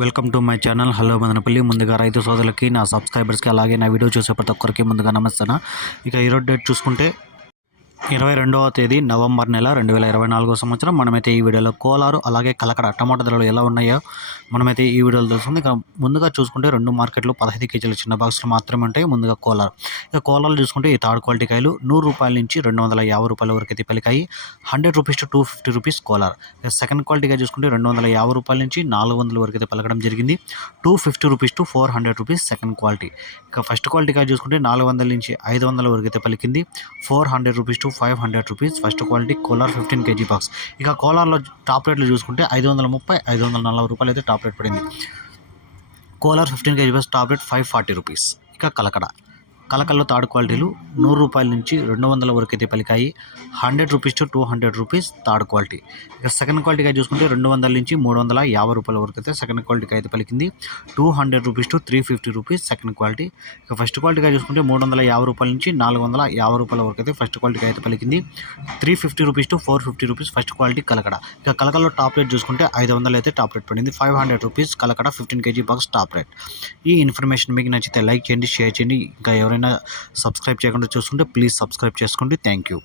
Welcome to my channel. Hello Madanapalle. ముందుగా రైతు సోదరులకి నా సబ్స్క్రైబర్స్కి అలాగే నా వీడియో చూసే ప్రతి ఒక్కరికి ముందుగా నమస్తాను ఇక ఈరోజు డేట్ చూసుకుంటే ఇరవై రెండవ తేదీ నవంబర్ నెల రెండు వేల ఇరవై నాలుగో సంవత్సరం. మనమైతే ఈ వీడియోలో కోలారు అలాగే కలకడ టమాటా ధరలు ఎలా ఉన్నాయో మనమైతే ఈ వీడియోలో తెలుస్తుంది. ఇక ముందుగా చూసుకుంటే రెండు మార్కెట్లు పదహైదు కేజీల చిన్న బాక్సులు మాత్రమే ఉంటాయి. ముందుగా కోలారు. ఇక కోలాలు చూసుకుంటే ఈ థర్డ్ క్వాలిటీ కాయలు నూరు రూపాయల నుంచి రెండు వందల యాభై రూపాయల వరకు అయితే పలికాయి. Hundred rupees to two fifty rupees Kolar. ఇక సెకండ్ క్వాలిటీగా చూసుకుంటే రెండు వందల యాభై రూపాయల నుంచి నాలుగు వందల వరకు అయితే పలకడం జరిగింది. Two fifty rupees to four hundred rupees second quality. ఇక ఫస్ట్ క్వాలిటీగా చూసుకుంటే నాలుగు వందల నుంచి ఐదు వందల వరకు అయితే పలికింది. Four hundred rupees to five hundred rupees. First quality Kolar fifteen KG box. ఇక కోలార్లో టాప్ రేట్లు చూసుకుంటే ఐదు వందల ముప్పై ఐదు వందల నలభై రూపాయలు అయితే టాప్ రేట్ పడింది. Kolar fifteen KG box top rate five forty rupees. ఇక కలకడ. కలకల్లో థర్డ్ క్వాలిటీలు నూరు రూపాయల నుంచి రెండు వందల వరకు అయితే పలికాయి. Hundred rupees to two hundred rupees third quality. ఇక సెకండ్ క్వాలిటీగా చూసుకుంటే రెండు వందల నుంచి మూడు వందల యాభై రూపాయల వరకు అయితే సెకండ్ క్వాలిటీకి అయితే పలికింది. Two hundred rupees to three fifty rupees second quality. ఇక ఫస్ట్ క్వాలిటీగా చూసుకుంటే మూడు వందల యాభై రూపాయల నుంచి నాలుగు వందల యాభై రూపాయల వరకు అయితే ఫస్ట్ క్వాలిటీకి అయితే పలికింది. Three fifty rupees to four fifty rupees first quality Kalakada. ఇక కలకడలో టాప్ రేట్ చూసుకుంటే ఐదు వందలు అయితే టాప్ రేట్ పడింది. Five hundred rupees Kalakada fifteen KG box top rate. ఈ ఇన్ఫర్మేషన్ మీకు నచ్చితే లైక్ చేయండి షేర్ చేయండి. ఇంకా ఎవరైనా సబ్స్క్రైబ్ చేయకుండా చూసుకుంటే ప్లీజ్ సబ్స్క్రైబ్ చేసుకోండి. Thank you